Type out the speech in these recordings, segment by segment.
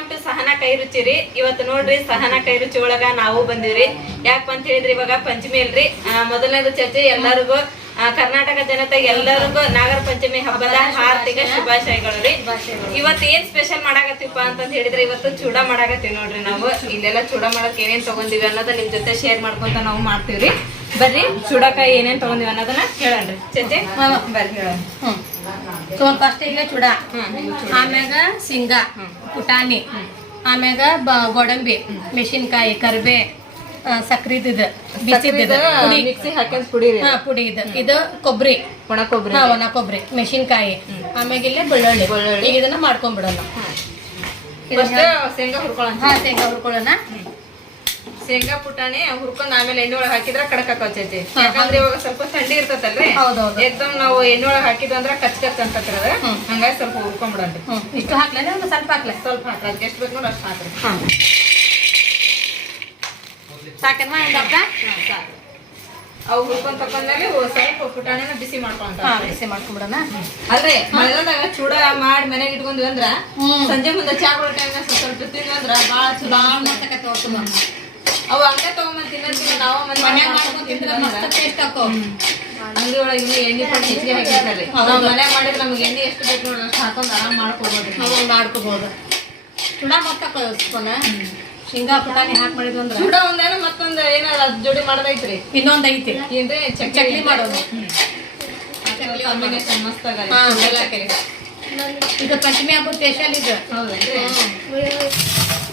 Welcome to Sahana ಕೈ ರುಚಿ ರೀ ಇವತ್ತು ನೋಡ್ರಿ ಸಹನಾ ಕೈ ರುಚಿ ಒಳಗ ನಾವು ಬಂದಿವ್ರಿ. ಅಂತ ಹೇಳಿದ್ರಿ ಇವಾಗ ಪಂಚಮಿ ಅಲ್ರಿ. ಮೊದಲನೇದು ಚರ್ಚೆ ಎಲ್ಲರಿಗೂ ಕರ್ನಾಟಕ ಜನತೆ ಎಲ್ಲರಿಗೂ ನಾಗರ ಪಂಚಮಿ ಹಬ್ಬದ ಹಾರ್ದಿಕ ಶುಭಾಶಯಗಳು ರೀ. ಇವತ್ತು ಏನ್ ಸ್ಪೆಷಲ್ ಮಾಡಾಕತ್ತೀವಪ್ಪ ಅಂತಂದ್ ಹೇಳಿದ್ರೆ ಇವತ್ತು ಚೂಡ ಮಾಡಾಕತ್ತೀವಿ ನೋಡ್ರಿ ನಾವು. ಇಲ್ಲೆಲ್ಲ ಚೂಡ ಮಾಡಕ್ ಏನೇನ್ ತಗೊಂಡಿವಿ ಅನ್ನೋದ ನಿಮ್ ಜೊತೆ ಶೇರ್ ಮಾಡ್ಕೊಂತ ನಾವು ಮಾಡ್ತೀವ್ರಿ. ಬರ್ರಿ ಚೂಡಕಾಯಿ ಏನೇನ್ ತಗೊಂಡಿವಿ ಅನ್ನೋದನ್ನ ಹೇಳಣ್ರಿ ಚರ್ಚೆ? ಬರ್ರಿ ಹೇಳ ಸೊ ಫಸ್ಟ್ ಈಗ ಚೂಡ. ಆಮ್ಯಾಗ ಶೇಂಗಾ. ಪುಟಾಣಿ ಆಮ್ಯಾಗ ಬ- ಗೋಡಂಬಿ ಮೆಣಸಿನ್ಕಾಯಿ ಕರಿಬೇ ಸಕ್ರಿದ ಬಿಸಿದ ಪುಡಿ. ಮಿಕ್ಸಿ ಹಾಕ್ಯಂದ್ ಪುಡಿ ಹಾ ಪುಡಿ ಇದು. ಇದು ಕೊಬ್ಬರಿ ಒಣ ಕೊಬ್ಬರಿ ಹಾ ಒಣ ಕೊಬ್ಬರಿ ಮೆಣಸಿನ್ಕಾಯಿ. ಆಮ್ಯಾಗ ಇಲ್ಲೇ ಬೆಳ್ಳುಳ್ಳಿ. ಬೆಳ್ಳುಳ್ಳಿ. ಈಗ ಇದನ್ನ ಮಾಡ್ಕೊಂಡ್ಬಿಡೋಣ ಶೇಂಗಾ ಹುರ್ಕೊಳ್ಳೋಣ ಹಾ ಶೇಂಗಾ ಹುರ್ಕೊಳ್ಳೋಣ ಶೇಂಗಾ ಪುಟಾಣಿ ಹುರ್ಕೊಂಡ್ ಆಮೇಲೆ ಎಣ್ಣೆ ಒಳಗೆ ಹಾಕಿದ್ರ ಕಡಕ್ ಹಾಕೋತೈತಿ ಯಾಕಂದ್ರೆ ಇವಾಗ ಸ್ವಲ್ಪ ಥಂಡಿ ಇರ್ತತಲ್ರಿ? ಎಕ್ದಮ್ ನಾವು ಎಣ್ಣೆ ಒಳಗೆ ಹಾಕಿದ್ವಿ ಅಂದ್ರ ಕಚ್ ಕಚ್ ಅಂತತ್ರಿ ಅದ. ಹಂಗಾಗಿ ಸ್ವಲ್ಪ ಹುರ್ಕೊಂಡ್ಬಿಡನ್ರಿ ಇಷ್ಟು ಹಾಕ್ಲೇನೆ ಒಂದು ಸ್ವಲ್ಪ ಹಾಕ್ಲೆ? ಸ್ವಲ್ಪ ಅದಕ್ಕೆ ಎಷ್ಟು ಬೇಕು ಅಷ್ಟು ಹಾಕ್ರಿ. ಸಾಕೇನ್ವಾ ಸಾಕು. ಅವು ಹುರ್ಕೊಂಡ್ ತಕೊಂಡ್ಮೇಲೆ ಸ್ವಲ್ಪ ಪುಟಾಣಿನ ಬಿಸಿ ಮಾಡ್ಕೊಂತ ಬಿಸಿ ಮಾಡ್ಕೊಂಡ್ಬಿಡೋಣ ಅಲ್ರಿ ಮಳೆಗಾಲದಾಗ ಚೂಡ ಮಾಡಿ ಮನೆಗೆ ಇಟ್ಕೊಂಡ್ವಿ ಅಂದ್ರ ಸಂಜೆ ಮುಂದೆ ಚಾ ಟೈಮ್ ಸ್ವಲ್ಪ ಸ್ವಲ್ಪ ತಿಂದ್ವಿ ಅಂದ್ರ ಬಾಳ ಚಲೋ ಮಾಡ್ತಕ್ಕ ಹೊಡ್ಕೊಂಡು ಅವು ಹಂಗೆ ತಗೊಂಬಂದ್ ತಿನ್ನೋದ್ಕಿಂತ ನಾವು ಮನ್ಯಾಗ ಮಾಡ್ಕೊಂಡ್ ತಿಂದ್ರೆ ಮಸ್ತ್ ಟೇಸ್ಟ್ ಹಾಕೋ. ಅಂಗಡಿ ಒಳಗೆ ಇನ್ನೂ ಎಣ್ಣೆ ಕೊಟ್ಟು ಹೆಚ್ಚಿಗೆ ಹಾಕಿರ್ತಾರೆ. ನಾವು ಮನ್ಯಾಗ ಮಾಡಿದ್ರೆ ನಮ್ಗೆ ಎಣ್ಣೆ ಎಷ್ಟು ಬೇಕು ನೋಡಿ ಅಷ್ಟು ಹಾಕೊಂಡು ಆರಾಮ್ ಮಾಡ್ಕೊಬೋದು. ನಾವು ಮಾಡ್ಕೋಬಹುದು ಚೂಡ ಮತ್ತ ಕಳಿಸ್ಕೊನ. ಶೇಂಗಾ ಪುಟಾಣಿ ಹಾಕಿ ಮಾಡಿದ್ವು ಅಂದ್ರೆ. ಚೂಡ ಒಂದೇನ ಮತ್ತೊಂದು ಏನಾರ ಜೋಡಿ ಮಾಡೋದೈತ್ರಿ. ಇನ್ನೊಂದು ಐತಿ. ಏನ್ರಿ? ಚಕ್ಲಿ ಮಾಡೋದು. ಕಾಂಬಿನೇಷನ್ ಮಸ್ತ್ ಆಗಲ್ಲ ಹಾ ಹಾಕಿ. ಇದು ಪಂಚಮಿ ಹಬ್ಬದ ಸ್ಪೆಷಲ್ ಇದು. ಹೌದೇನ್ರಿ?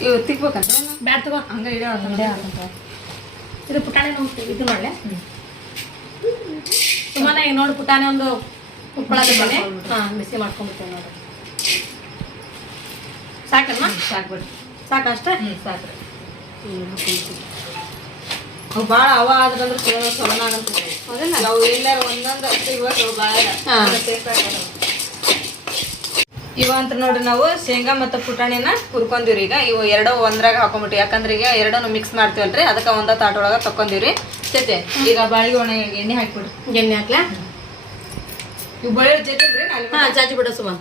ಇವು ತಿಕ್ಬೇಕಂತ? ಬ್ಯಾಡ್ ತಗೋ ಹಂಗೆ ಇಡೋ ಇದು ಪುಟಾಣಿ ನೋಡ್ತೀವಿ ಇದು ಮಾಡಲೆ? ಸುಮ್ಮನೆ ಈಗ ನೋಡಿ ಪುಟಾಣಿ ಒಂದು ಉಪ್ಪಳ ಹಾಂ ಬಿಸಿ ಮಾಡ್ಕೊಂಡ್ಬಿಡ್ತೇವೆ ನೋಡಿ. ಸಾಕಮ್ಮ? ಸಾಕು ಸಾಕಷ್ಟ ಹ್ಞೂ ಸಾಕ್ರಿ. ಅವು ಭಾಳ ಅವ ಆದ್ರಂದ್ರೆ ಚಲೋ ಚಲೋನ ನಾವು ಎಲ್ಲರೂ ಒಂದೊಂದು ಅಷ್ಟು ಇವತ್ತು ಭಾಳ ಹಾ. ಇವ ಅಂತ ನೋಡ್ರಿ ನಾವು ಶೇಂಗಾ ಮತ್ತು ಪುಟಾಣಿನ ಕುರ್ಕೊಂಡಿವ್ರಿ ಈಗ ಇವು ಎರಡು ಒಂದ್ರಾಗ ಹಾಕೊಂಬಿಟ್ಟು ಯಾಕಂದ್ರೆ ಈಗ ಎರಡನ್ನು ಮಿಕ್ಸ್ ಮಾಡ್ತೀವಲ್ರಿ. ಅದಕ್ಕೆ ಒಂದ ತಾಟೊಳಗ ತಕೊಂಡಿವ್ರಿ ಚತೆ ಈಗ ಬಾಳಿಗೆ ಒಣ ಎಣ್ಣೆ ಹಾಕ್ಬಿಡ್ರಿ. ಎಣ್ಣೆ ಹಾಕ್ಲಾ? ಇವು ಬಳ್ಳಿ ಜೊತೆ ಹಾಂ ಚಾಚಿ ಬಿಡು ಸುಮನ್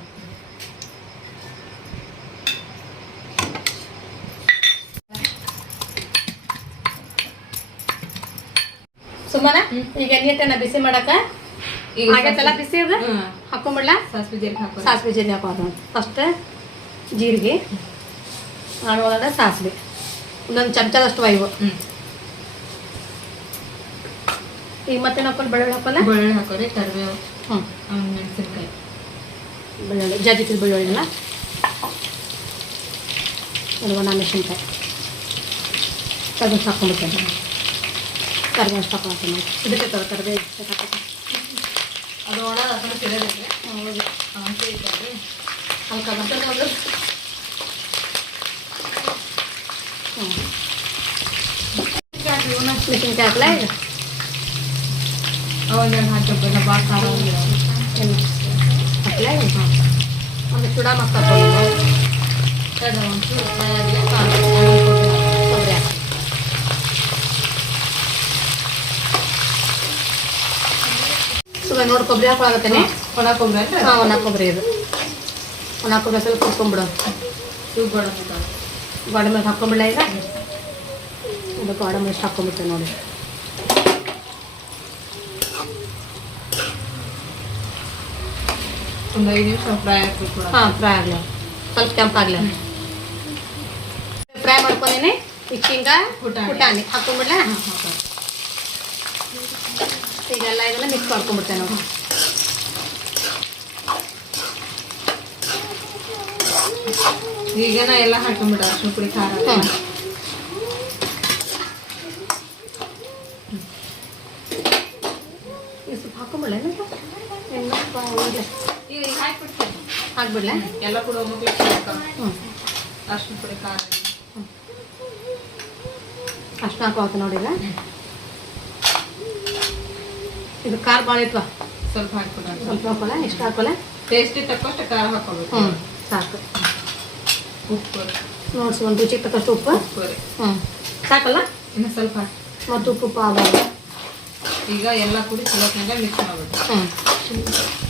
ಸುಮ್ಮನ ಈಗ ಎಣ್ಣೆ ತನ್ನ ಬಿಸಿ ಮಾಡಕ ಆಗೈತಲ್ಲ ಬಿಸಿ ಅದ ಹಾಕೊಂಬಿಡ್ಲ ಸಾಸ್ವಿ ಜೀರಿಗೆ ಹಾಕೋರಿ ಸಾಸಿವೆ ಜೀರಿಗೆ ಹಾಕೋದು. ಫಸ್ಟ್ ಜೀರಿಗೆ ಆಮೇಲೆ ಸಾಸಿವೆ. ಒಂದೊಂದು ಚಮಚದಷ್ಟು ವೈವು ಈಗ ಮತ್ತೆ ಹಾಕೊಂಡು ಬೆಳ್ಳುಳ್ಳಿ ಹಾಕೋಲ್ಲ? ಬೆಳ್ಳುಳ್ಳಿ ಹಾಕೋರಿ ಕರಿಬೇವು ಹ್ಞೂ ಮೆಣಸಿನ್ಕಾಯಿ. ಬೆಳ್ಳುಳ್ಳಿ ಜಜ್ಜಿತಿದ್ದು ಬೆಳ್ಳುಳ್ಳಿನ. ಒಣ ಮೆಣಸಿನ್ಕಾಯಿ. ಕರ್ಬೇವು ಹಾಕೊಂಡ್ಬಿಡ್ತೇನೆ ಕರ್ಬೇವು ನೋಡಿ ಇದಕ್ಕೆ ಕರ್ಬೇವು ಹಾಕೋತೀನಿ ಅದು ಒಣ ಅದನ್ನ ತಿಳಬೇಕ್ರಿ ಹೌದು ಹಂಗೆ ಇರ್ತದ್ರಿ ಹಲ್ಕ ಬರ್ತದೆ ಹೌದು ಹ್ಞೂ ಮೆಣಸಿನ್ಕಾಯಿ ಹಾಕ್ಲಾ ಈಗ ಅವಾಗ ಹಾಕಿರ್ಬೇಕು ಭಾಳ ಖಾರ ಆಗಿಲ್ಲ ಏನು ಹಾಕ್ಲಾ ಈಗ ಹಾಂ ಒಂದು ಚೂಡ ಮಕ್ಕ ಹಾಕೊಂಡು ಎರಡು ಒಂಚೂರು ಫ್ರೈ ಆಗಲಿ ಕೊಬ್ಬರಿ ಹಾಕಿ ಸುಮ್ಮನೆ ನೋಡಿ ಕೊಬ್ಬರಿ ಹಾಕೊಳಕತ್ತೇನೆ ಒಣ ಕೊಬ್ಬರಿ ಹಾಂ ಒಣ ಕೊಬ್ಬರಿ ಇದು. ಒಣ ಕೊಬ್ಬರಿ ಸ್ವಲ್ಪ ಕುಟ್ಕೊಂಬಿಡು ಇವು ಮೇಲೆ ಹಾಕೊಂಬಿಡ ಈಗ? ಇದು ಗೋಡೆ ಮೇಲೆ ಹಾಕೊಂಬಿಡ್ತೇವೆ ನೋಡಿ. ಒಂದು ಐದು ನಿಮಿಷ ಫ್ರೈ ಹಾಕ್ಬೇಕು ಹಾ ಹಾಂ ಫ್ರೈ ಆಗಲಿ. ಸ್ವಲ್ಪ ಕೆಂಪಾಗಲಿ. ಫ್ರೈ ಮಾಡ್ಕೊಂಡೇನೆ ಇಕ್ಕಿಂಗ ಪುಟಾಣಿ. ಪುಟಾಣಿ. ಹಾಕೊಂಬಿಡ್ಲ? ಹಾಂ ಎಲ್ಲ ಇದನ್ನ ಮಿಕ್ಸ್ ಮಾಡ್ಕೊಂಬಿಡ್ತೇವೆ ನೋಡಿ. ಈಗೇನ ಎಲ್ಲ ಹಾಕೊಂಡ್ಬಿಡ ಅರ್ಶಿನ ಪುಡಿ ಖಾರ ಹಾಕೊಂಬಿಡ್ಲ? ಎಲ್ಲ ಕೂಡ ಅರ್ಶಿನ ಪುಡಿ ಖಾರ ಅಷ್ಟು ಹಾಕೋ ನೋಡಿ ಈಗ ಇದು ಖಾರ ಭಾಳ ಇತ್ತು ಸ್ವಲ್ಪ ಹಾಕ್ಬಿಡ ಸ್ವಲ್ಪ ಹಾಕೋಲ್ಲ ಎಷ್ಟು ಹಾಕೋಲ್ಲ ಟೇಸ್ಟಿ ತಕ್ಕಷ್ಟು ಖಾರ ಹಾಕೋಬೇಕು ಹ್ಞೂ ಸಾಕು. ಉಪ್ಪು. ನೋಡ್ಸಿ ಒಂದು ರುಚಿಗೆ ತಕ್ಕಷ್ಟು ಉಪ್ಪು. ಉಪ್ಪು ಹ್ಞೂ ಸಾಕಲ್ಲ? ಇನ್ನು ಸ್ವಲ್ಪ. ಮತ್ತು ಉಪ್ಪು ಉಪ್ಪು ಈಗ ಎಲ್ಲ ಕೂಡಿ ಚಲೋ ಮಿಕ್ಸ್ ಮಾಡಬೇಕು. ಹ್ಞೂ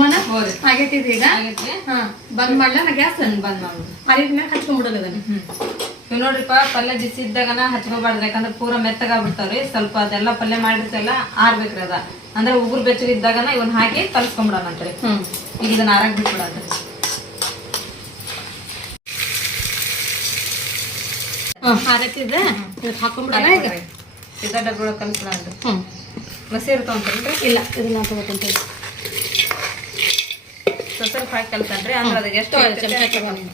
ಹೋರಿ ಆಗೈತಿ ಈಗ? ಬಂದ್ ಮಾಡ್ಲಾ ನಾ ಗ್ಯಾಸ್? ಬಂದ್ ಮಾಡ್ಬಿಡು ಅರಿದ ಮೇಲೆ ಹಚ್ಕೊಂಡ್ಬಿಡೋದು ಅದನ್ನ. ಇವ್ ನೋಡ್ರಿಪ್ಪ ಪಲ್ಯ ಬಿಸಿ ಇದ್ದಾಗನ ಹಚ್ಕೋಬಾರ್ದು ಯಾಕಂದ್ರೆ ಪೂರ ಮೆತ್ತಗಾಗ್ಬಿಡ್ತಾವ್ರಿ ಸ್ವಲ್ಪ ಅದೆಲ್ಲ ಪಲ್ಯ ಮಾಡಿರ್ತಲ್ಲ ಆರ್ಬೇಕ್ರಿ ಅದ. ಅಂದ್ರೆ ಉಗುರು ಬೆಚ್ಚಗೆ ಇದ್ದಾಗನ ಇವನ್ ಹಾಕಿ ಕಲ್ಸ್ಕೊಂಬಿಡೋಣಂತ್ರಿ ಹ್ಮ್. ಈಗ ಇದನ್ನ ಆರಾಕ್ ಬಿಟ್ಬಿಡೋದ್ರಿ ಇದಕ್ಕೆ ಹಾಕೊಂಡ್ಬಿಡೋಣ ಈಗ? ಇದ ಡಬ್ಬಿ ಒಳಗೆ ಕಲ್ಸ್ಬಿಡೋಣ್ರಿ ಹ್ಮ್. ಮಸಿ ಇರ್ತಾವಂತಲ್ರಿ ಇಲ್ಲ ಇದನ್ನ ತಗೋತಂತ ಸ್ವಲ್ಪ ಹಾಕಿ ಕಲ್ತಾನ್ರಿ ಅಂದ್ರೆ ಅದಕ್ಕೆ ಎಷ್ಟು ತಗೋ, ಹಿಟ್ ಚಮಚ ಇರ್ತೈತೆ ತಗೋ ಅಷ್ಟು ನೀನು.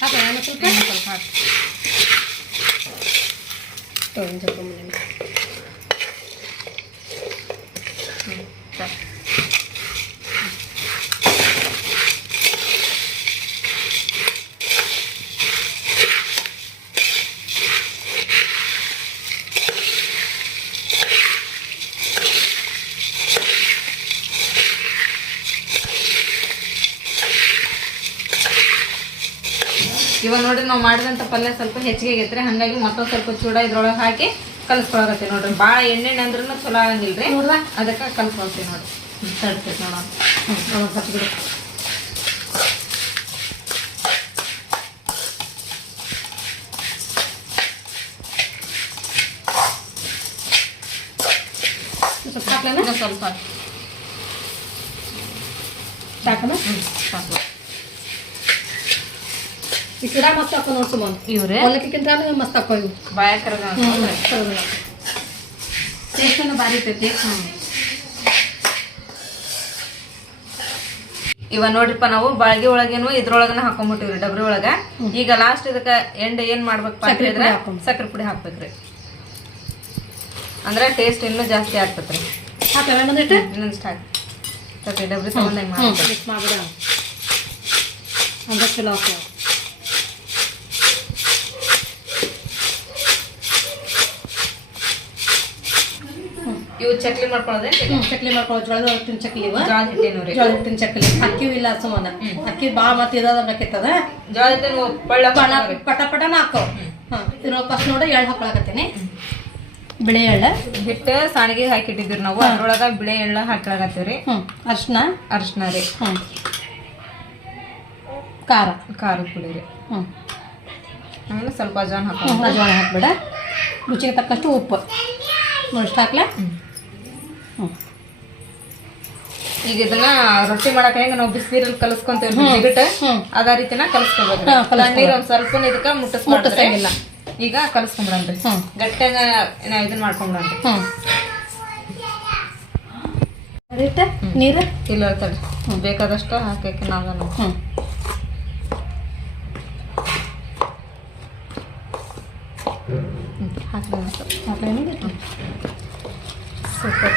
ಹಾಕ ನಾನು ಸ್ವಲ್ಪ ಇನ್ನೊಂದ್ ಸ್ವಲ್ಪ ಹಾಕಿ ತಗೊಂಡು ತಗೊಂಡ್ಬಿಡೋಣ ಹ್ಮ್ ಸಾಕ್. ಇವಾಗ ನೋಡ್ರಿ ನಾವು ಮಾಡಿದಂತ ಪಲ್ಯ ಸ್ವಲ್ಪ ಹೆಚ್ಚಿಗೆ ಆಗೈತ್ರಿ ಹಂಗಾಗಿ ಮತ್ತೊಂದು ಸ್ವಲ್ಪ ಚೂಡ ಇದ್ರೊಳಗೆ ಹಾಕಿ ಕಲ್ಸ್ಕೊಳಕತ್ತಿ ನೋಡ್ರಿ. ಭಾಳ ಎಣ್ಣೆಣ್ಣೆ ಅಂದ್ರೂ ಚಲೋ ಆಗಂಗಿಲ್ಲ ರೀ. ಅದಕ್ಕೆ ಕಲ್ಸ್ಕೊಳ್ತೀವಿ ನೋಡ್ರಿ. ತಡ್ತೈತಿ ನೋಡೋಣ ಹ್ಞೂ ಸ್ವಲ್ಪ ಬಿಡು. ಸ್ವಲ್ಪ ಸ್ವಲ್ಪ. ಹ್ಮ್ ಸಾಕು. ಈ ಗಿಡ ಮಸ್ತ್ ಹಾಕೋ ನೋಡ್ಸು ಬಂದು ಇವ್ರೆ. ಅವಲಕ್ಕಿಂತ ಮಸ್ತ್ ಹಾಕೋ ಇವು ಬಾಯಕರ ಹ್ಞೂ ಟೇಸ್ಟನ್ನು ಭಾರಿ ಇರ್ತೈತಿ ಇವ ನೋಡ್ರಿಪ್ಪ ನಾವು ಬಾಳ್ಗಿ ಒಳಗೇನು ಇದ್ರೊಳಗನ ಹಾಕೊಂಡ್ಬಿಟ್ಟಿವ್ರಿ ಡಬ್ರಿ ಒಳಗ. ಈಗ ಲಾಸ್ಟ್ ಇದಕ್ಕ ಎಂಡ್ ಏನ್ ಮಾಡ್ಬೇಕಪ್ಪ ಅಂತಂದ್ರೆ. ಸಕ್ಕರೆ ಪುಡಿ ಹಾಕ್ಬೇಕ್ರಿ. ಅಂದ್ರೆ ಟೇಸ್ಟ್ ಇನ್ನೂ ಜಾಸ್ತಿ ಆಗ್ತತ್ರಿ. ಇನ್ನೊಂದಿಷ್ಟು ಹಾಕಿ ಡಬ್ರಿ ಸಂಬಂಧ ಮಾಡ್ಬಿಡ ಅಂದ್ರೆ ಚಲೋ ಹಾಕೋ. ಇವು ಚಕ್ಲಿ ಮಾಡ್ಕೊಳ್ಳೋದೇ ಚಕ್ಲಿ ಮಾಡ್ಕೊಳ್ಳೋದು ಜೋಳದ ಹಿಟ್ಟಿನ ಚಕ್ಲಿ ಜೋಳದ ಹಿಟ್ಟೇನು ಜೋಳದ ಹಿಟ್ಟಿನ ಚಕ್ಲಿ. ಅಕ್ಕಿ ಇಲ್ಲ ಸುಮನ ಅಕ್ಕಿ ಭಾಳ ಮತ್ತೆ ಇದಾದ ಬೇಕಿತ್ತದ ಜೋಳದ ಹಿಟ್ಟೇನು ಬಣ ಪಟ ಪಟನ ಹಾಕೋ. ಹಾಂ ಇರೋ ಫಸ್ಟ್ ನೋಡಿ ಎಳ್ಳು ಹಾಕೊಳಕತ್ತೀನಿ. ಬಿಳೆ ಎಳ್ಳು. ಹಿಟ್ಟು ಸಾಣಿಗೆ ಹಾಕಿಟ್ಟಿದ್ವಿ ನಾವು. ಅದ್ರೊಳಗ ಬಿಳೆ ಎಳ್ಳ ಹಾಕ್ಲಾಗತ್ತೀವ್ರಿ ಹ್ಞೂ ಅರ್ಶಿನ. ಅರ್ಶಿನ ರೀ. ಹ್ಞೂ ಖಾರ. ಖಾರ ಪುಡಿ ರೀ. ಹ್ಞೂ ಆಮೇಲೆ ಸ್ವಲ್ಪ ಜಾನ್ ಹಾಕೋ ಅಜವಾಳ ಹಾಕ್ಬೇಡ. ರುಚಿಗೆ ತಕ್ಕಷ್ಟು ಉಪ್ಪು. ನೋಡಿ ಹಾಕ್ಲಾ ಈಗ ಇದನ್ನ ರೊಟ್ಟಿ ಮಾಡಕ್ ಹೆಂಗ ನಾವು ಬಿಸಿನೀರಲ್ಲಿ ಕಲಸ್ಕೊಂತೀವಿ ಹ್ಞೂ ಅದ ರೀತಿನ ಕಲಸ್ಕೋಬೇಕು ಹಾ, ಕಲಸ್ಕೊಬೇಕು. ನೀರ್ ಒಂದ್ ಸ್ವಲ್ಪ ಇದಕ್ಕ ಮುಟ್ಟಿಸ್ ಮುಟ್ಟಿಸಂಗಿಲ್ಲ ಈಗ ಕಲಸ್ಕೊಂಬಿಡನ್ರಿ ಗಟ್ಟ ಗಟ್ಟಿಯಾಗ ನಾವ್ ಇದನ್ನ ಮಾಡ್ಕೊಂಬಿಡನ್ರಿ ನೀರು? ಇಲ್ಲ ತಡಿ ಬೇಕಾದಷ್ಟು ಹಾಕಕ್ಕೆ ನಾವು ಹ್ಮ್. ಹಾಕಿ ಹಾಕ್ಲೇನಿದೆ ಸೂಪರ್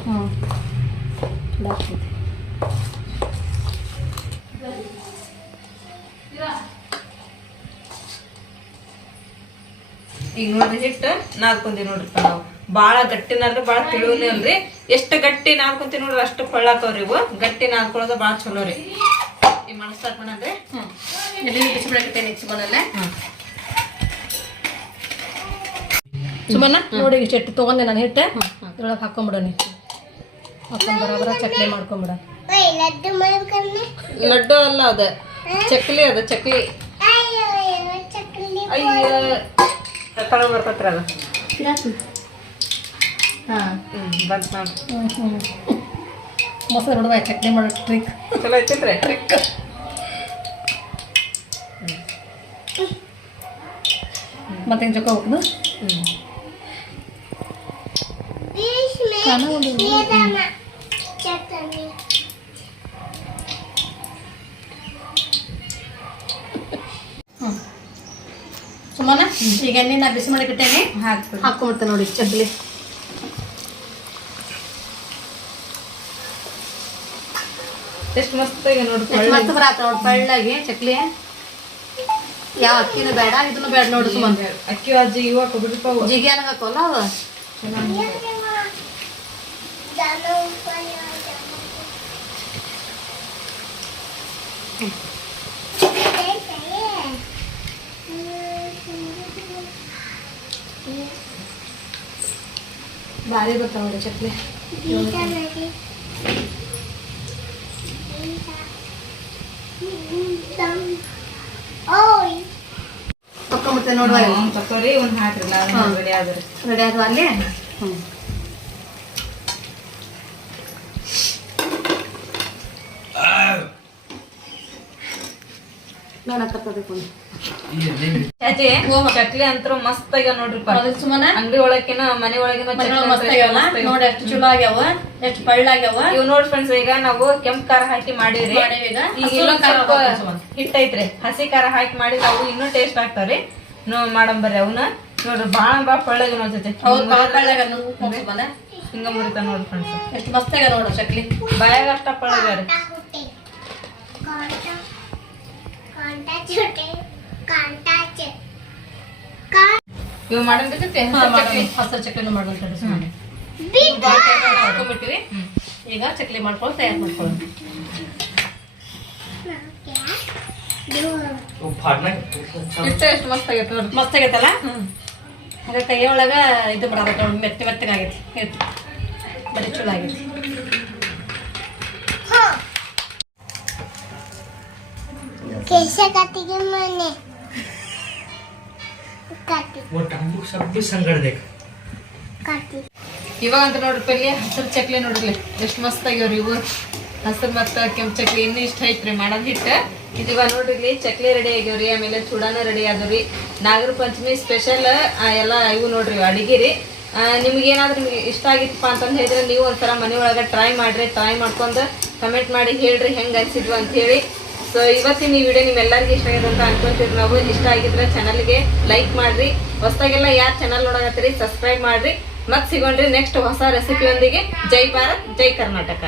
ಹ್ಞೂ ಈಗ ನೋಡ್ರಿ ಹಿಟ್ಟು ನಾಲ್ಕೊಂದಿ ನೋಡ್ರಿ ನಾವು ಬಾಳ ಗಟ್ಟಿನ ನಾದ್ರೆ ಬಾಳ ತಿಳಿವನೇ ಅಲ್ರಿ. ಎಷ್ಟು ಗಟ್ಟಿ ನಾಲ್ಕೊಂತಿ ನೋಡ್ರಿ ಅಷ್ಟು ಪಳ್ಳಾಕವ್ರಿ ಇವು. ಗಟ್ಟಿ ನಾದ್ಕೊಳ್ಳೋದು ಬಾಳ ಚಲೋ ರೀ. ಈ ಹ್ಞೂ ಬಂದಲ್ಲೇ? ಸುಮ್ಮನ ನೋಡಿ ಇಷ್ಟು ಹಿಟ್ಟು ತೊಗೊಂಡೆ ನಾನು ಹಿಟ್ಟು. ಇದ್ರೊಳಗೆ ಹಾಕೊಂಬಿಡೋಣ ಹಾಕೊಂಡ್ ಬರೋಬರ ಚಕ್ಲಿ ಮಾಡ್ಕೊಂಬಿಡ. ಲಡ್ಡು ಅಲ್ಲ ಅದ. ಚಕ್ಲಿ ಅದ ಚಕ್ಲಿ. ಅಯ್ಯ ತಳ ಬರ್ತೈತ್ರ ಅದ. ಹಾಂ. ಬಂತ್ ಮೊಸರು ಬಿಡುವ ಚಟ್ನಿ ಮಾಡೋ ಟ್ರಿಕ್ ಚಲೋ ಐತಿಲ್ರಿ ಮತ್ತೆ ಹಿಂಗೆ ಜೋಕ ಹೋಗ್ದು ಹ್ಮ್ ಹ್ಞೂ ಸುಮ್ಮನ ಈಗ ಎಣ್ಣೆ ನಾ ಬಿಸಿ ಮಾಡಿ ಇಟ್ಟೇನೆ ಹಾಕ್ಬಿಡಿ ಹಾಕೊಂಬಿಡ್ತೇನೆ ನೋಡಿ ಚಕ್ಲಿ ಎಷ್ಟು ಮಸ್ತ್ ಈಗ ನೋಡಿ ಎಷ್ಟು ಮಸ್ತ್ ಬರತ್ತ ನೋಡಿ ಪಳ್ಳಾಗಿ ಚಕ್ಲಿ. ಯಾವ ಅಕ್ಕಿನೂ ಬೇಡ ಇದನ್ನು ಬೇಡ ನೋಡಿ ಸುಮ್ಮನೆ ಅಕ್ಕಿ ಅಜ್ಜಿ ಇವಾಗ ಬಿಡ್ತಾವ ಜಿಗಿ ಅನ್ನಕ್ ಹಾಕೋಲ್ಲ ಅದು? ಭಾರಿ ಬರ್ತಾವ ನೋಡಿ ಚಕ್ಲಿ ತಕೊಂಬತ್ತೆ ನೋಡುವ. ರೀ ಒಂದು ಹಾಕ್ರಿ ನಾನು ರೆಡಿ ಆದ್ರಿ. ರೆಡಿ ಆದ್ವಾ ಅಲ್ಲಿ? ಹ್ಞೂ ನಾನು ತಕೋಬೇಕು ಚಾಚಿ ಚಕ್ಲಿ ಅಂತೂ ಮಸ್ತ್ ಆಗ್ಯಾವ ನೋಡ್ರಿ ಸುಮ್ಮನೆ ಅಂಗಡಿ ಒಳಗಿನ ಮನೆ ಒಳಗಿನ. ನೋಡಿ ಎಷ್ಟು ಚಲೋ ಆಗ್ಯಾವ. ಎಷ್ಟು ಪಳ್ಳಾಗ್ಯಾವ ಇವ್ ನೋಡ್ ಫ್ರೆಂಡ್ಸ್ ಈಗ ನಾವು ಕೆಂಪ್ ಖಾರ ಹಾಕಿ ಮಾಡಿವ್ರಿ. ಈಗ. ಹಸಿ ಖಾರ ಖಾರ ಹಾಕಿ ಮಾಡಿ ನಾವು ಇನ್ನೂ ಟೇಸ್ಟ್ ಆಗ್ತಾವ್ರಿ. ನೋ ಮಾಡಂಬರ್ರಿ ಅವನ್ನ ನೋಡ್ರಿ ಬಾಳ ಬಾಳ ಪಳ್ಳಗ ನೋಡ್ತೈತಿ ಹಿಂಗ ಮುರಿತ ನೋಡ್ರಿ. ಫ್ರೆಂಡ್ಸ್ ಎಷ್ಟು ಮಸ್ತ್ ಆಗ್ಯಾವ ನೋಡ್ರಿ ಚಕ್ಲಿ ಬಾಯಾಗ ಅಷ್ಟ ಪಳ್ಳಗ ರೀ ಇವ್ ಹಾ, ಮಾಡೋಣ. ಹಸರು ಚಕ್ಲಿನೂ ಹಾಕೊಂಡ್ಬಿಟ್ಟಿವಿ ಈಗ ಚಕ್ಲಿ ಮಾಡ್ಕೊಂಡು ತಯಾರು ಮಾಡ್ಕೊಳ್ಳೋಣ ಹಿಟ್ಟು ಎಷ್ಟು ಮಸ್ತ್ ಆಗೈತೆ ಮಸ್ತ್ ಆಗೈತಲ್ಲ? ಅದೇ ಕೈ ಒಳಗ ಇದು ಮಾಡಬೇಕು ಮೆತ್ತ ಮೆತ್ತಗಾಗೈತಿ. ಬರೀ ಚಲೋ ಆಗೈತಿ कैसे काटेंगे मैंने काटी वो टांगू सब भी संगड़ देख काटी ಇವಾಗ ಅಂತ ನೋಡ್ರಿ ಪಲ್ಯ ಹಸಿರು ಚಕ್ಲಿ ನೋಡ್ರಿ ಎಷ್ಟು ಮಸ್ತ್ ಆಗ್ಯಾವ್ರಿ ಇವು ಹಸಿರು ಮತ್ತ ಕೆಂಪ್ ಚಕ್ಲಿ ಇನ್ನೂ ಇಷ್ಟ ಐತ್ರಿ ಮಾಡೋದ್ ಹಿಟ್ಟ ಇದು ಇವಾಗ ನೋಡ್ರಿ ಇಲ್ಲಿ ಚಕ್ಲಿ ರೆಡಿ ಆಗ್ಯಾವ್ರಿ ಆಮೇಲೆ ಚೂಡಾನ ರೆಡಿ ಆದವ್ರಿ ನಾಗರ ಪಂಚಮಿ ಸ್ಪೆಷಲ್ ಎಲ್ಲ ಇವು ನೋಡ್ರಿ ಅಡಿಗೆ ರೀ ನಿಮ್ಗೆ ಏನಾದ್ರೂ ನಿಮ್ಗೆ ಇಷ್ಟ ಆಗಿತ್ತಪ್ಪ ಅಂತಂದು ಹೇಳಿದ್ರೆ ನೀವು ಒಂಥರ ಮನೆ ಒಳಗೆ ಟ್ರೈ ಮಾಡ್ರಿ ಟ್ರೈ ಮಾಡ್ಕೊಂಡು ಕಮೆಂಟ್ ಮಾಡಿ ಹೇಳ್ರಿ ಹೆಂಗೆ ಅನ್ಸಿದ್ವು ಅಂತ ಹೇಳಿ ಸೊ ಇವತ್ತಿನ ಈ ವಿಡಿಯೋ ನಿಮ್ಮೆಲ್ಲರಿಗೂ ಇಷ್ಟ ಆಗಿದೆ ಅಂತ ಅನ್ಕೊಂತೀವಿ. ನಾವು ಇಷ್ಟ ಆಗಿದ್ರೆ ಚಾನಲ್ಗೆ ಲೈಕ್ ಮಾಡ್ರಿ. ಹೊಸದಾಗೆಲ್ಲ ಯಾರು ಚಾನಲ್ ನೋಡಕತ್ತೀರಿ ಸಬ್ಸ್ಕ್ರೈಬ್ ಮಾಡ್ರಿ. ಮತ್ತೆ ಸಿಗೋಣ್ರಿ ನೆಕ್ಸ್ಟ್ ಹೊಸ ರೆಸಿಪಿಯೊಂದಿಗೆ ಜೈ ಭಾರತ್, ಜೈ ಕರ್ನಾಟಕ.